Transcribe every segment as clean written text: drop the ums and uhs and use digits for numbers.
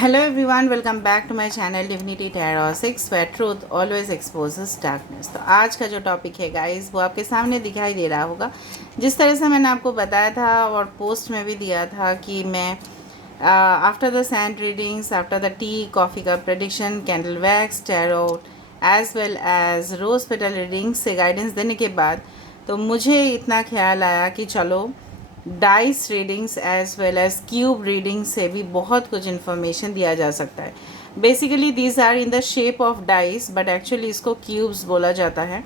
Hello everyone, welcome back to my channel Divinity Tarot 6 where truth always exposes darkness। तो आज का जो topic है गाइस वो आपके सामने दिखाई दे रहा होगा। जिस तरह से मैंने आपको बताया था और पोस्ट में भी दिया था कि मैं after the sand readings, after the tea coffee का prediction, candle wax, tarot as well as rose petal readings से गाइडेंस देने के बाद तो मुझे इतना ख्याल आया कि चलो dice readings as well as cube reading से भी बहुत कुछ इन्फॉर्मेशन दिया जा सकता है। Basically these are in the shape of dice but actually इसको क्यूब्स बोला जाता है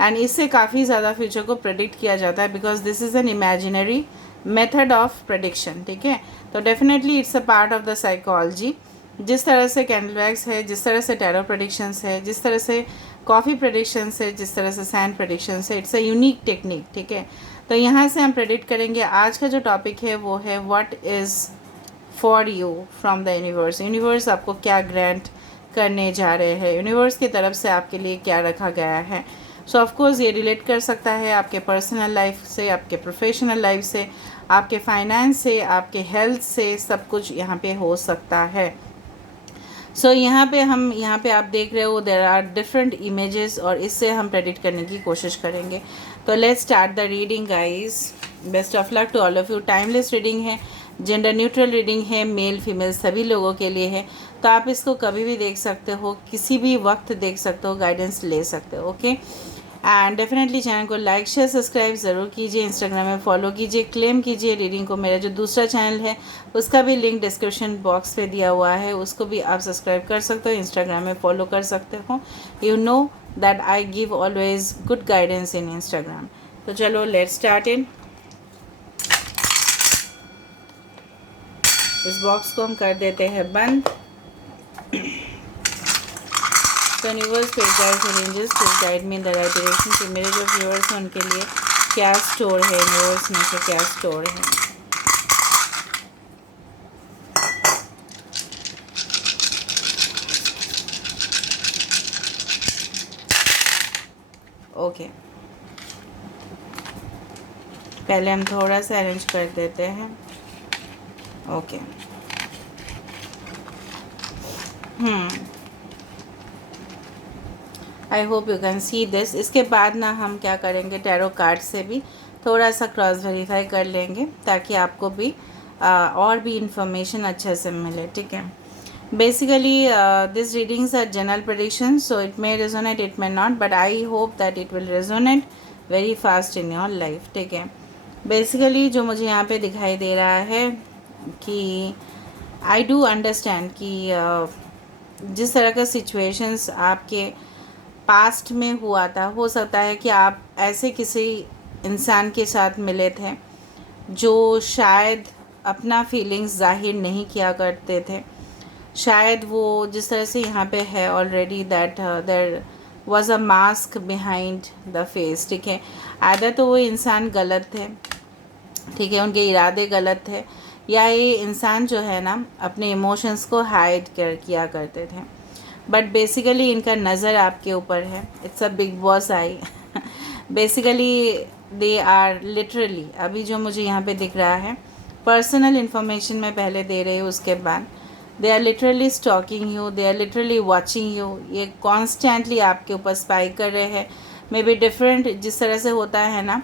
एंड इससे काफ़ी ज़्यादा फ्यूचर को प्रेडिक्ट किया जाता है because this is an imaginary method of prediction. ठीक है, तो definitely it's a part of the psychology. जिस तरह से कैंडल वैक्स है, जिस तरह से टैरो प्रेडिक्शंस है, जिस तरह से कॉफ़ी प्रेडिक्शंस है, जिस तरह से सैंड प्रेडिक्शंस है, इट्स अ यूनिक टेक्निक। ठीक है, तो यहाँ से हम प्रेडिक्ट करेंगे। आज का जो टॉपिक है वो है what is for you from the universe. Universe आपको क्या ग्रांट करने जा रहे हैं, यूनिवर्स की तरफ से आपके लिए क्या रखा गया है। सो ऑफकोर्स ये रिलेट कर सकता है आपके पर्सनल लाइफ से, आपके प्रोफेशनल लाइफ से, आपके फाइनेंस से, आपके हेल्थ से, सब कुछ यहाँ पे हो सकता है। सो यहाँ पे आप देख रहे हो देर आर डिफरेंट इमेजेस और इससे हम प्रेडिक्ट करने की कोशिश करेंगे। तो let's start the reading guys. Best of luck to all of you. Timeless reading है, जेंडर न्यूट्रल रीडिंग है, मेल फीमेल सभी लोगों के लिए है। तो आप इसको कभी भी देख सकते हो, किसी भी वक्त देख सकते हो, गाइडेंस ले सकते हो। ओके, एंड डेफिनेटली चैनल को लाइक शेयर सब्सक्राइब ज़रूर कीजिए, इंस्टाग्राम में फॉलो कीजिए, क्लेम कीजिए रीडिंग को। मेरा जो दूसरा चैनल है उसका भी लिंक डिस्क्रिप्शन बॉक्स पे दिया हुआ है, उसको भी आप सब्सक्राइब कर सकते हो, इंस्टाग्राम में फॉलो कर सकते हो। You know that I give always good guidance in Instagram. तो चलो लेट्स स्टार्ट इन। इस बॉक्स को हम कर देते हैं बंद। तो यूनिवर्स स्पिरिट गाइड्स और angels please guide me in the right direction कि मेरे जो व्यूअर्स हैं उनके लिए क्या स्टोर है, यूनिवर्स में से क्या स्टोर है। ओके, पहले हम थोड़ा सा अरेंज कर देते हैं। Okay, I hope you can see this. इसके बाद ना हम क्या करेंगे, टैरो कार्ड से भी थोड़ा सा क्रॉस वेरीफाई कर लेंगे ताकि आपको भी और भी इंफॉर्मेशन अच्छे से मिले। ठीक है, basically this readings are general prediction, so it may resonate, it may not, but I hope that it will resonate very fast in your life. ठीक है, बेसिकली जो मुझे यहाँ पे दिखाई दे रहा है कि आई डू अंडरस्टैंड कि जिस तरह का सिचुएशंस आपके पास्ट में हुआ था, हो सकता है कि आप ऐसे किसी इंसान के साथ मिले थे जो शायद अपना फीलिंग्स जाहिर नहीं किया करते थे। शायद वो जिस तरह से यहाँ पे है already that there was a mask behind the face. ठीक है, आधा तो वो इंसान गलत थे, ठीक है, उनके इरादे गलत थे, या ये इंसान जो है ना अपने इमोशंस को हाइड किया करते थे, बट बेसिकली इनका नज़र आपके ऊपर है। It's a big boss eye. Basically they are literally, अभी जो मुझे यहाँ पे दिख रहा है, पर्सनल इन्फॉर्मेशन मैं पहले दे रही हूँ, उसके बाद they are literally stalking you, they are literally watching you. ये कॉन्स्टेंटली आपके ऊपर स्पाई कर रहे हैं। मे बी डिफरेंट, जिस तरह से होता है ना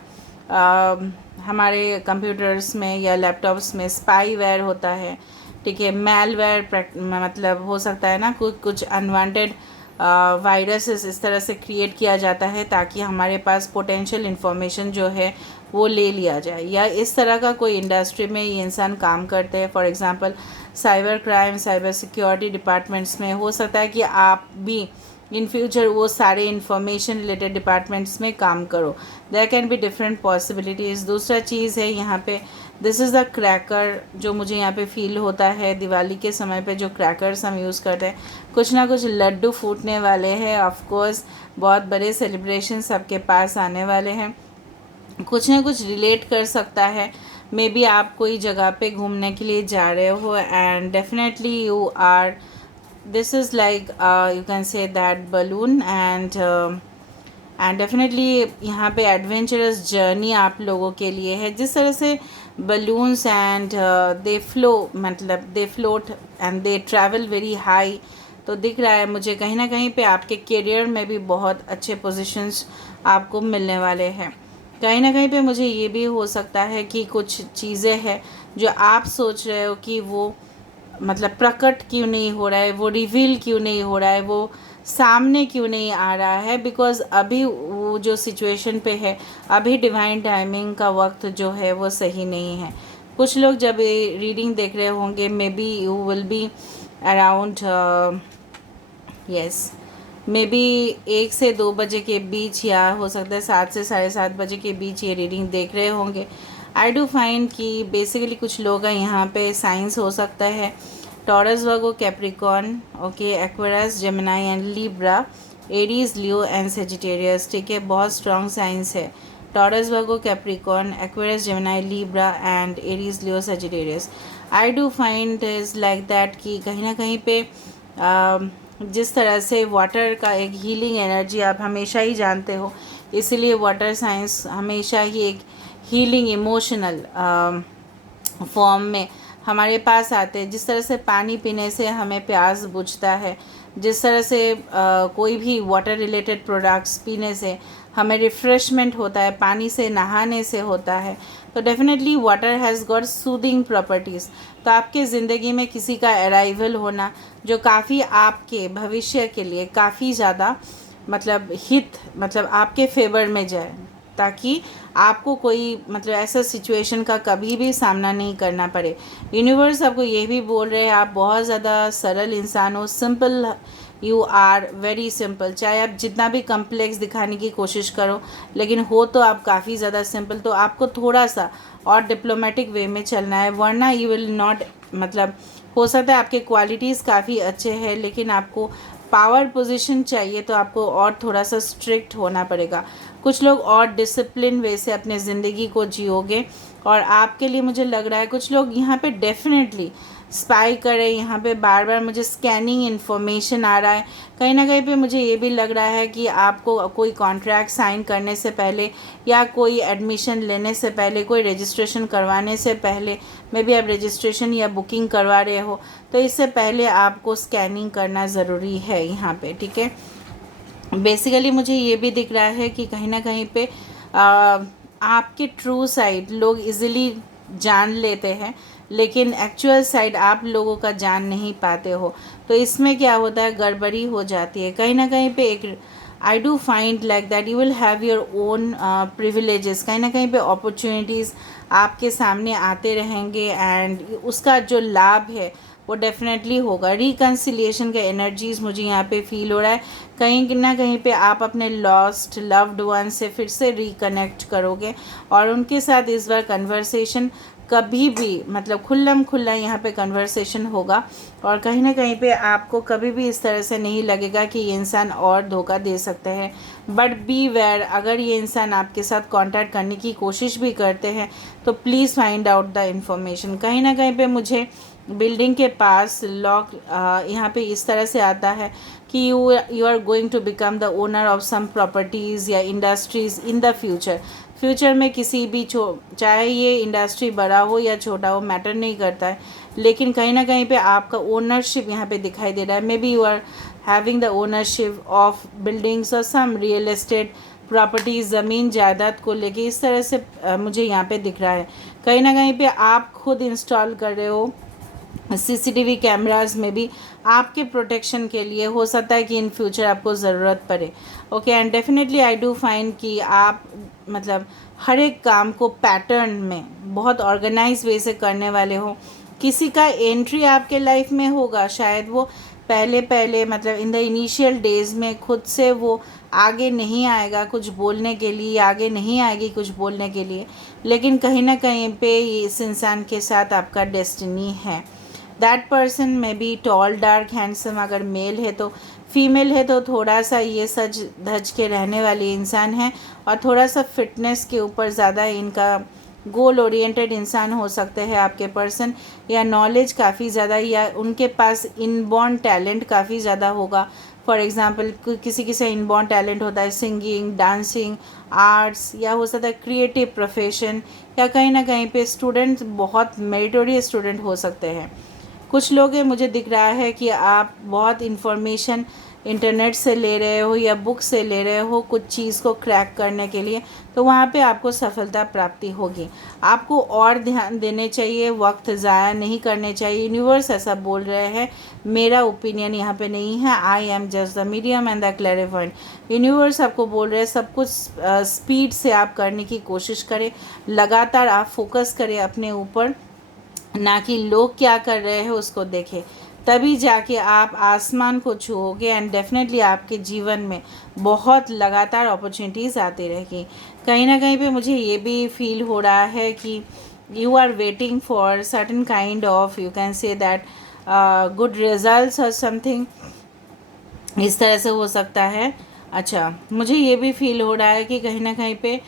हमारे कंप्यूटर्स में या लैपटॉप्स में स्पाईवेयर होता है। ठीक है, मैलवेयर मतलब हो सकता है ना कुछ अनवांटेड वायरसेस इस तरह से क्रिएट किया जाता है ताकि हमारे पास पोटेंशियल इन्फॉर्मेशन जो है वो ले लिया जाए, या इस तरह का कोई इंडस्ट्री में ये इंसान काम करते हैं। For example cyber crime, cyber security departments में हो सकता है कि आप भी इन फ्यूचर वो सारे इंफॉर्मेशन रिलेटेड डिपार्टमेंट्स में काम करो। There can be different possibilities. दूसरा चीज़ है यहाँ पे, दिस इज़ द क्रैकर जो मुझे यहाँ पे फील होता है। दिवाली के समय पे जो क्रैकर्स हम यूज़ करते हैं, कुछ ना कुछ लड्डू फूटने वाले हैं। ऑफ कोर्स बहुत बड़े सेलिब्रेशन सबके पास आने वाले हैं, कुछ ना कुछ रिलेट कर सकता है। मे बी आप कोई जगह पे घूमने के लिए जा रहे हो and definitely you are, this is like you can say that balloon and definitely यहाँ पे एडवेंचरस जर्नी आप लोगों के लिए है। जिस तरह से बलून्स एंड दे फ्लो, मतलब दे float and they travel very high. तो दिख रहा है मुझे कहीं ना कहीं पे आपके करियर में भी बहुत अच्छे पोजीशंस आपको मिलने वाले हैं। कहीं ना कहीं पे मुझे ये भी हो सकता है कि कुछ चीज़ें हैं जो आप सोच रहे हो कि वो मतलब प्रकट क्यों नहीं हो रहा है, वो रिवील क्यों नहीं हो रहा है, वो सामने क्यों नहीं आ रहा है, बिकॉज़ अभी वो जो सिचुएशन पे है, अभी डिवाइन टाइमिंग का वक्त जो है वो सही नहीं है। कुछ लोग जब ये रीडिंग देख रहे होंगे, may be you will be around yes may be 1 से 2 बजे के बीच, या हो सकता है 7 से 7:30 बजे के बीच ये रीडिंग देख रहे होंगे। आई डू फाइंड कि बेसिकली कुछ लोग हैं यहाँ पे साइंस हो सकता है taurus, Virgo, Capricorn, okay, Aquarius, Gemini and Libra, Aries, Leo and Sagittarius. ठीक है, बहुत स्ट्रॉन्ग साइंस है taurus, Virgo, Capricorn, Aquarius, Gemini, Libra and Aries, Leo, Sagittarius. I do find is like that कि कहीं ना कहीं पे जिस तरह से वाटर का एक हीलिंग एनर्जी आप हमेशा ही जानते हो, इसीलिए वाटर साइंस हमेशा ही एक हीलिंग इमोशनल फॉर्म में हमारे पास आते हैं। जिस तरह से पानी पीने से हमें प्यास बुझता है, जिस तरह से कोई भी वाटर रिलेटेड प्रोडक्ट्स पीने से हमें रिफ़्रेशमेंट होता है, पानी से नहाने से होता है, तो definitely water has got soothing properties. तो आपके ज़िंदगी में किसी का अराइवल होना जो काफ़ी आपके भविष्य के लिए काफ़ी ज़्यादा मतलब आपके फेवर में जाए, ताकि आपको कोई मतलब ऐसा सिचुएशन का कभी भी सामना नहीं करना पड़े। यूनिवर्स आपको ये भी बोल रहे हैं आप बहुत ज़्यादा सरल इंसान हो, simple, you are very simple. चाहे आप जितना भी कम्प्लेक्स दिखाने की कोशिश करो, लेकिन हो तो आप काफ़ी ज़्यादा सिंपल। तो आपको थोड़ा सा और डिप्लोमेटिक वे में चलना है, वरना यू विल नॉट हो सकता है आपके क्वालिटीज़ काफ़ी अच्छे हैं, लेकिन आपको पावर पोजीशन चाहिए तो आपको और थोड़ा सा स्ट्रिक्ट होना पड़ेगा। कुछ लोग और डिसिप्लिन वे से अपने ज़िंदगी को जियोगे, और आपके लिए मुझे लग रहा है कुछ लोग यहाँ पे डेफिनेटली स्पाई कर रहे हैं। यहाँ पे बार बार मुझे स्कैनिंग इन्फॉर्मेशन आ रहा है। कहीं ना कहीं पे मुझे ये भी लग रहा है कि आपको कोई कॉन्ट्रैक्ट साइन करने से पहले, या कोई एडमिशन लेने से पहले, कोई रजिस्ट्रेशन करवाने से पहले, मे बी आप रजिस्ट्रेशन या बुकिंग करवा रहे हो, तो इससे पहले आपको स्कैनिंग करना ज़रूरी है यहाँ पे। ठीक है, बेसिकली मुझे ये भी दिख रहा है कि कहीं ना कहीं पे आपके ट्रू साइड लोग इजीली जान लेते हैं, लेकिन एक्चुअल साइड आप लोगों का जान नहीं पाते हो। तो इसमें क्या होता है, गड़बड़ी हो जाती है कहीं ना कहीं पे। एक I do find like that you will have your own privileges, कहीं ना कहीं पे अपॉर्चुनिटीज़ आपके सामने आते रहेंगे, एंड उसका जो लाभ है वो डेफिनेटली होगा। रिकन्सिलिएशन का एनर्जीज़ मुझे यहाँ पे फील हो रहा है। कहीं ना कहीं पे आप अपने लॉस्ट लव्ड वन से फिर से रिकनेक्ट करोगे, और उनके साथ इस बार कन्वर्सेशन कभी भी खुल्लम खुल्ला यहाँ पे कन्वर्सेशन होगा, और कहीं ना कहीं पे आपको कभी भी इस तरह से नहीं लगेगा कि ये इंसान और धोखा दे सकते हैं। बट बी वेयर, अगर ये इंसान आपके साथ कांटेक्ट करने की कोशिश भी करते हैं तो please find out the information. कहीं ना कहीं पे मुझे बिल्डिंग के पास लॉक यहाँ पे इस तरह से आता है कि you are going to become the owner of some properties या इंडस्ट्रीज़ इन द फ्यूचर में किसी भी चाहे ये इंडस्ट्री बड़ा हो या छोटा हो, मैटर नहीं करता है, लेकिन कहीं ना कहीं पे आपका ओनरशिप यहाँ पे दिखाई दे रहा है। Maybe you are having the ownership of buildings और सम रियल एस्टेट प्रॉपर्टीज़, ज़मीन जायदाद को लेके इस तरह से मुझे यहाँ पे दिख रहा है। कहीं ना कहीं पे आप खुद इंस्टॉल कर रहे हो सीसीटीवी कैमरास में भी आपके प्रोटेक्शन के लिए। हो सकता है कि इन फ्यूचर आपको ज़रूरत पड़े। Okay, and definitely I do find कि आप हर एक काम को पैटर्न में बहुत ऑर्गेनाइज वे से करने वाले हो। किसी का एंट्री आपके लाइफ में होगा, शायद वो पहले पहले इन द इनिशियल डेज़ में खुद से वो आगे नहीं आएगा कुछ बोलने के लिए, आगे नहीं आएगी कुछ बोलने के लिए, लेकिन कहीं ना कहीं पे इस इंसान के साथ आपका डेस्टिनी है। दैट पर्सन में बी टॉल, डार्क, हैंडसम, अगर मेल है तो, फीमेल है तो थोड़ा सा ये सज धज के रहने वाले इंसान है, और थोड़ा सा फिटनेस के ऊपर ज़्यादा इनका गोल ओरिएंटेड इंसान हो सकते हैं आपके पर्सन, या नॉलेज काफ़ी ज़्यादा, या उनके पास इनबॉर्न टैलेंट काफ़ी ज़्यादा होगा। फॉर एग्ज़ाम्पल किसी किसी इनबॉर्न टैलेंट होता है सिंगिंग, डांसिंग, आर्ट्स, या हो सकता है क्रिएटिव प्रोफेशन, या कहीं ना कहीं पे स्टूडेंट बहुत मेरिटोरियस स्टूडेंट हो सकते हैं। कुछ लोग हैं, मुझे दिख रहा है कि आप बहुत इन्फॉर्मेशन इंटरनेट से ले रहे हो या बुक से ले रहे हो कुछ चीज़ को क्रैक करने के लिए, तो वहाँ पे आपको सफलता प्राप्ति होगी। आपको और ध्यान देने चाहिए, वक्त ज़ाया नहीं करने चाहिए। यूनिवर्स ऐसा बोल रहे हैं, मेरा ओपिनियन यहाँ पे नहीं है। I am just the medium and the clarified. Universe आपको बोल रहे हैं सब कुछ स्पीड से आप करने की कोशिश करें, लगातार आप फोकस करें अपने ऊपर, ना कि लोग क्या कर रहे हैं उसको देखें। तभी जाके आप आसमान को छूओगे एंड डेफिनेटली आपके जीवन में बहुत लगातार अपॉर्चुनिटीज़ आती रहेगी। कहीं ना कहीं पे मुझे ये भी फील हो रहा है कि you are waiting for certain kind of, you can say that good results और समथिंग, इस तरह से हो सकता है। अच्छा, मुझे ये भी फील हो रहा है कि कहीं ना कहीं पे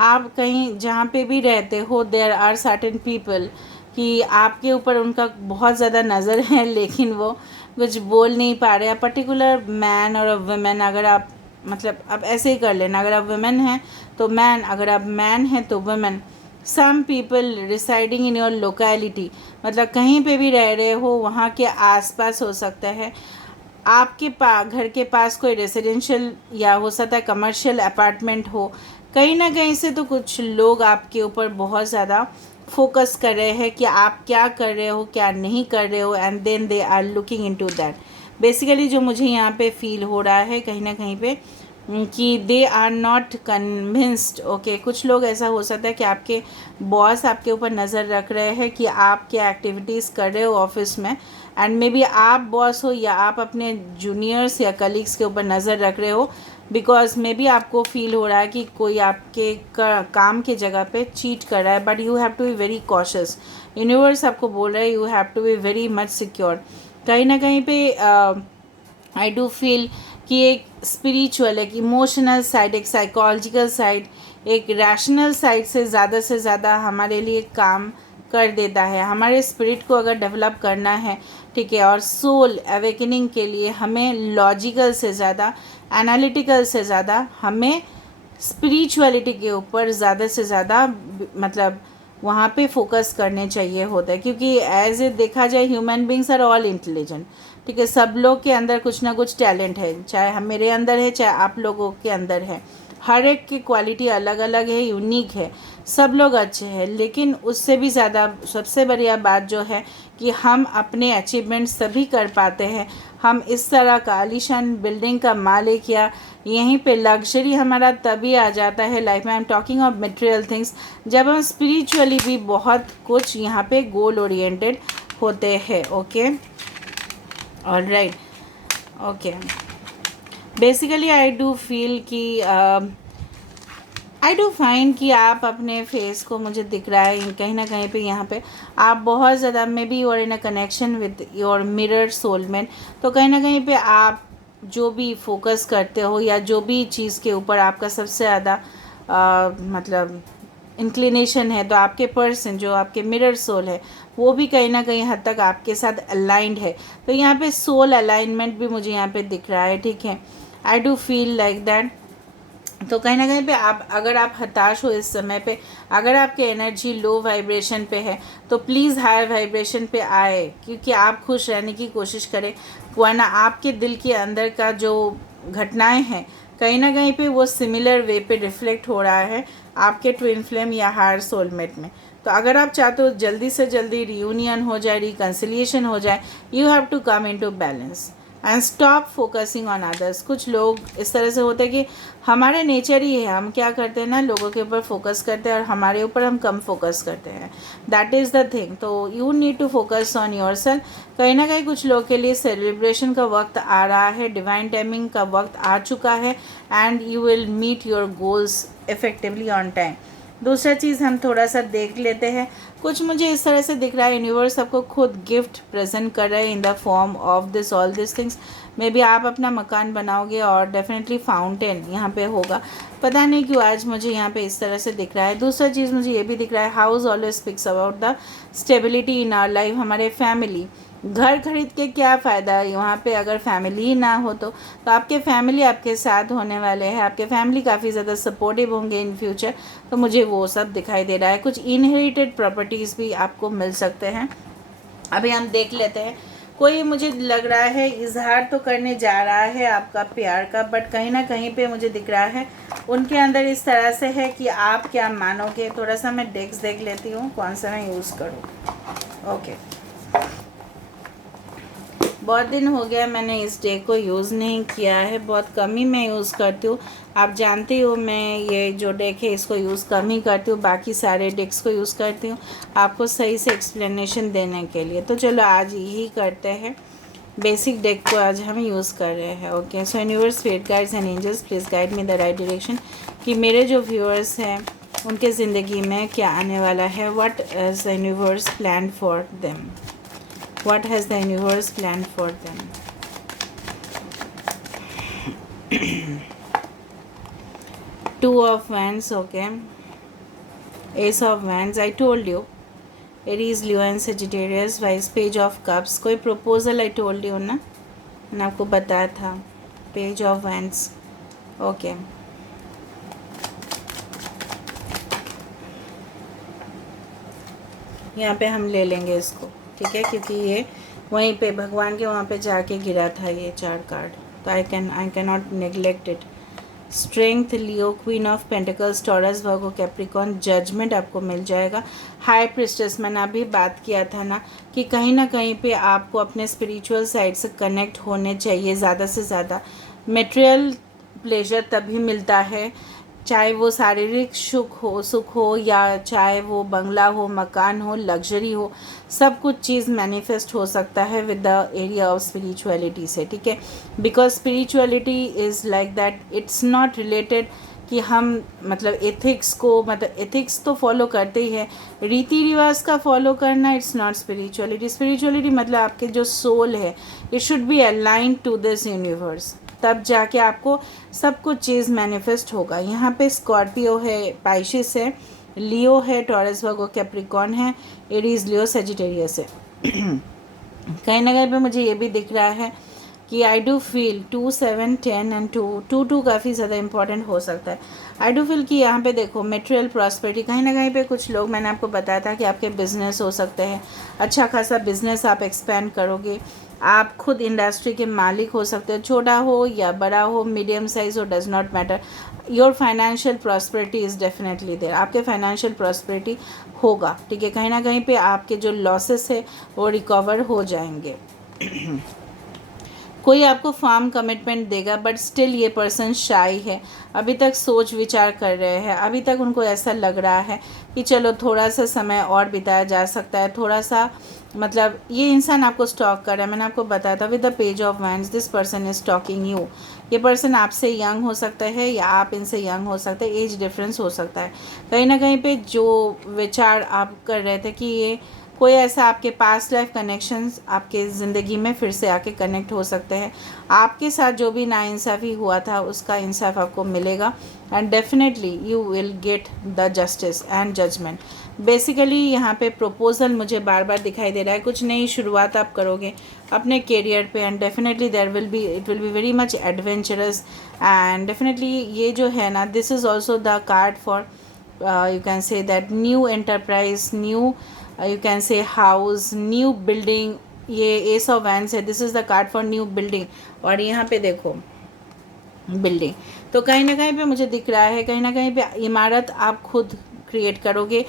आप कहीं जहाँ पे भी रहते हो, देयर आर सर्टेन पीपल कि आपके ऊपर उनका बहुत ज़्यादा नज़र है, लेकिन वो कुछ बोल नहीं पा रहे। पर्टिकुलर मैन और वुमेन, अगर आप मतलब आप ऐसे ही कर लेना, अगर आप वुमेन हैं तो मैन, अगर आप मैन हैं तो women. Some people residing in your locality, मतलब कहीं पे भी रह रहे हो वहाँ के आसपास हो सकता है आपके घर के पास कोई रेजिडेंशियल या हो सकता है कमर्शियल अपार्टमेंट हो। कहीं ना कहीं से तो कुछ लोग आपके ऊपर बहुत ज़्यादा फोकस कर रहे हैं कि आप क्या कर रहे हो क्या नहीं कर रहे हो, and then they are looking into that. Basically जो मुझे यहाँ पे फील हो रहा है कहीं ना कहीं पे कि they are not convinced. Okay, कुछ लोग ऐसा हो सकता है कि आपके बॉस आपके ऊपर नज़र रख रहे हैं कि आप क्या एक्टिविटीज़ कर रहे हो ऑफिस में, एंड मे बी आप बॉस हो या आप अपने जूनियर्स या कलीग्स के ऊपर नज़र रख रहे हो, बिकॉज मे बी आपको फील हो रहा है कि कोई आपके काम के जगह पे चीट कर रहा है। But you have to be very cautious. Universe आपको बोल रहा है you have to be very much secure. कहीं ना कहीं पे आई डू फील कि एक स्पिरिचुअल, एक इमोशनल साइड, एक साइकोलॉजिकल साइड, एक रैशनल साइड से ज़्यादा हमारे लिए काम कर देता है। हमारे स्पिरिट को अगर डेवलप करना है, ठीक है, और सोल अवेकनिंग के लिए हमें लॉजिकल से ज़्यादा, एनालिटिकल से ज़्यादा हमें स्पिरिचुअलिटी के ऊपर ज़्यादा से ज़्यादा मतलब वहाँ पे फोकस करने चाहिए होता है। क्योंकि एज ए देखा जाए human beings are all intelligent, ठीक है, सब लोग के अंदर कुछ ना कुछ टैलेंट है, चाहे हम मेरे अंदर है चाहे आप लोगों के अंदर है। हर एक की क्वालिटी अलग अलग है, यूनिक है, सब लोग अच्छे हैं। लेकिन उससे भी ज़्यादा सबसे बढ़िया बात जो है कि हम अपने अचीवमेंट्स तभी कर पाते हैं, हम इस तरह का आलीशान बिल्डिंग का मालिक या यहीं पे लग्जरी हमारा तभी आ जाता है लाइफ में। I am talking of material things, जब हम स्पिरिचुअली भी बहुत कुछ यहाँ पे गोल ओरिएंटेड होते हैं। Okay, alright, okay. Basically I do feel कि आई डू फाइंड कि आप अपने फेस को, मुझे दिख रहा है कहीं ना कहीं पे यहाँ पे आप बहुत ज़्यादा maybe you are in a connection with your mirror soulmate. तो कहीं ना कहीं पे आप जो भी फोकस करते हो या जो भी चीज़ के ऊपर आपका सबसे ज़्यादा मतलब इंक्लिनेशन है, तो आपके पर्सन जो आपके मिरर सोल है वो भी कहीं ना कहीं हद तक आपके साथ अलाइंड है। तो यहाँ पे सोल अलाइनमेंट भी मुझे यहाँ पे दिख रहा है, ठीक है। I do feel like that. तो कहीं ना कहीं पे आप, अगर आप हताश हो इस समय पे, अगर आपकी एनर्जी लो वाइब्रेशन पे है, तो प्लीज़ हायर वाइब्रेशन पे आए, क्योंकि आप खुश रहने की कोशिश करें। वरना आपके दिल के अंदर का जो घटनाएं हैं कहीं ना कहीं पे वो सिमिलर वे पे रिफ्लेक्ट हो रहा है आपके ट्विन फ्लेम या हायर सोलमेट में। तो अगर आप चाहते हो जल्दी से जल्दी रियूनियन हो जाए, रिकन्सिलिएशन हो जाए, you have to come into balance and stop focusing on others. कुछ लोग इस तरह से होते हैं कि हमारे नेचर ही है, हम क्या करते हैं ना, लोगों के ऊपर फोकस करते हैं और हमारे ऊपर हम कम फोकस करते हैं। That is the thing. तो you need to focus on yourself. कहीं ना कहीं कुछ लोग के लिए सेलिब्रेशन का वक्त आ रहा है, डिवाइन टाइमिंग का वक्त आ चुका है, and you will meet your goals effectively on time. दूसरा चीज़ हम थोड़ा सा देख लेते हैं। कुछ मुझे इस तरह से दिख रहा है यूनिवर्स आपको खुद गिफ्ट प्रेजेंट कर रहा है in the form of this all this things. May be आप अपना मकान बनाओगे और डेफिनेटली फाउंटेन यहाँ पे होगा। पता नहीं क्यों आज मुझे यहाँ पे इस तरह से दिख रहा है। दूसरा चीज़ मुझे ये भी दिख रहा है, house always speaks about the stability in our life. हमारे फैमिली घर खरीद के क्या फ़ायदा है वहाँ पे अगर फैमिली ही ना हो तो आपके फैमिली आपके साथ होने वाले हैं, आपके फैमिली काफ़ी ज़्यादा सपोर्टिव होंगे इन फ्यूचर। तो मुझे वो सब दिखाई दे रहा है। कुछ इनहेरिटेड प्रॉपर्टीज़ भी आपको मिल सकते हैं। अभी हम देख लेते हैं। कोई मुझे लग रहा है इजहार तो करने जा रहा है आपका प्यार का, बट कहीं ना कहीं पे मुझे दिख रहा है उनके अंदर इस तरह से है कि आप क्या मानोगे। थोड़ा सा मैं डेक्स देख लेती हूँ कौन सा मैं यूज़ करूँ। ओके, बहुत दिन हो गया मैंने इस डेक को यूज़ नहीं किया है, बहुत कम ही मैं यूज़ करती हूँ। आप जानते हो मैं ये जो डेक है इसको यूज़ कम ही करती हूँ, बाकी सारे डेक्स को यूज़ करती हूँ आपको सही से एक्सप्लेनेशन देने के लिए। तो चलो आज यही करते हैं, बेसिक डेक को आज हम यूज़ कर रहे हैं। Okay, so universe, fate guides and angels please guide me the right direction कि मेरे जो व्यूअर्स हैं उनके ज़िंदगी में क्या आने वाला है। What is the universe plan for them, what has the universe planned for them. Two of Wands, okay, Ace of Wands, I told you Aries, Leo and Sagittarius, Vice, Page of Cups, कोई proposal I told you ना, मैंने आपको बताया था। Page of Wands, okay, यहाँ पे हम ले लेंगे इसको, ठीक है, क्योंकि ये वहीं पे भगवान के वहाँ पे जाके गिरा था ये 4 कार्ड, तो I can not neglect it. Strength, Leo, queen of pentacles, Taurus, Virgo, Capricorn, judgement आपको मिल जाएगा। हाई प्रिस्टेस, मैंने अभी बात किया था ना कि कहीं ना कहीं पे आपको अपने स्पिरिचुअल साइड से कनेक्ट होने चाहिए ज़्यादा से ज़्यादा। मटेरियल प्लेजर तभी मिलता है, चाहे वो शारीरिक सुख हो या चाहे वो बंगला हो, मकान हो, लग्जरी हो, सब कुछ चीज़ मैनिफेस्ट हो सकता है with the area of spirituality से, ठीक है। Because spirituality is like that, it's not related कि हम मतलब एथिक्स को, मतलब एथिक्स तो फॉलो करते ही है, रीति रिवाज का फॉलो करना इट्स नॉट स्पिरिचुअलिटी। स्पिरिचुअलिटी मतलब आपके जो सोल है it should be aligned to this universe, तब जाके आपको सब कुछ चीज़ मैनिफेस्ट होगा। यहाँ पे स्कॉर्पियो है, पाइशिस है, लियो है, टॉरस, वर्गो, कैप्रिकॉन है, एरीज, लियो, सेजिटेरियस है। कहीं ना कहीं पे मुझे ये भी दिख रहा है कि आई डू फील 2, 7, 10 एंड 2 काफ़ी ज़्यादा इंपॉर्टेंट हो सकता है। आई डू फील कि यहाँ पे देखो मटेरियल प्रॉस्पेरिटी, कहीं ना कहीं पे कुछ लोग, मैंने आपको बताया था कि आपके बिजनेस हो सकते हैं, अच्छा खासा बिजनेस आप एक्सपेंड करोगे, आप खुद इंडस्ट्री के मालिक हो सकते हो, छोटा हो या बड़ा हो, मीडियम साइज हो, does not matter. Your financial prosperity is definitely there, आपके फाइनेंशियल प्रॉस्पेरिटी होगा, ठीक है। कहीं ना कहीं पे आपके जो लॉसेस है वो रिकवर हो जाएंगे। कोई आपको फर्म कमिटमेंट देगा, बट स्टिल ये पर्सन शाई है, अभी तक सोच विचार कर रहे हैं, अभी तक उनको ऐसा लग रहा है कि चलो थोड़ा सा समय और बिताया जा सकता है, थोड़ा सा मतलब ये इंसान आपको स्टॉक कर रहा है। मैंने आपको बताया था with the page of wands this person is stalking you. ये पर्सन आपसे यंग हो सकता है या आप इनसे यंग हो सकते हैं, एज डिफरेंस हो सकता है। कहीं ना कहीं पे जो विचार आप कर रहे थे कि ये कोई ऐसा आपके पास्ट लाइफ कनेक्शंस आपके ज़िंदगी में फिर से आके कनेक्ट हो सकते हैं, आपके साथ जो भी नाइंसाफ़ी हुआ था उसका इंसाफ आपको मिलेगा, and definitely you will get the justice and judgement. Basically यहाँ पे प्रपोजल मुझे बार बार दिखाई दे रहा है, कुछ नई शुरुआत आप करोगे अपने करियर पे, and definitely it will be very much adventurous, and definitely ये जो है ना, this is also the card for you can say that new enterprise, new you can say house, new building। ये एस ऑफ वैंड्स है, this is the card for new building, और यहाँ पे देखो बिल्डिंग, तो कहीं ना कहीं पे मुझे दिख रहा है कहीं ना कहीं पे इमारत आप खुद क्रिएट करोगे,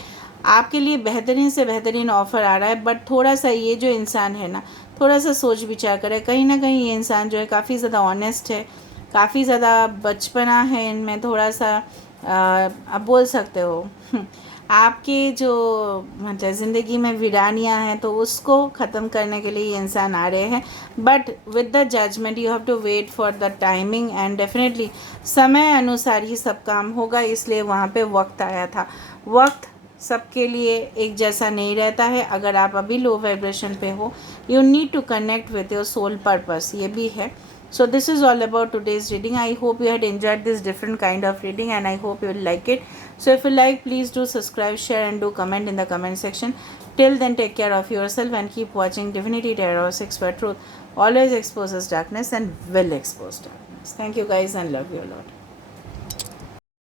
आपके लिए बेहतरीन से बेहतरीन ऑफ़र आ रहा है। बट थोड़ा सा ये जो इंसान है ना, थोड़ा सा सोच विचार करे, कहीं ना कहीं ये इंसान जो है काफ़ी ज़्यादा ऑनेस्ट है, काफ़ी ज़्यादा बचपना है इनमें, थोड़ा सा आप बोल सकते हो आपकी जो मतलब ज़िंदगी में वीरानियाँ हैं तो उसको ख़त्म करने के लिए ये इंसान आ रहे हैं, but with the judgement you have to wait for the timing, and definitely समय अनुसार ही सब काम होगा, इसलिए वहाँ पे वक्त आया था। वक्त सबके लिए एक जैसा नहीं रहता है, अगर आप अभी लो वाइब्रेशन पे हो, you need to connect with your soul purpose, ये भी है। So this is all about today's reading. I hope you had enjoyed this different kind of reading, and I hope you will like it. So if you like, please do subscribe, share and do comment in the comment section. Till then, take care of yourself and keep watching Divinity Tarot 6, where truth always exposes darkness and will expose darkness. Thank you guys and love you a lot.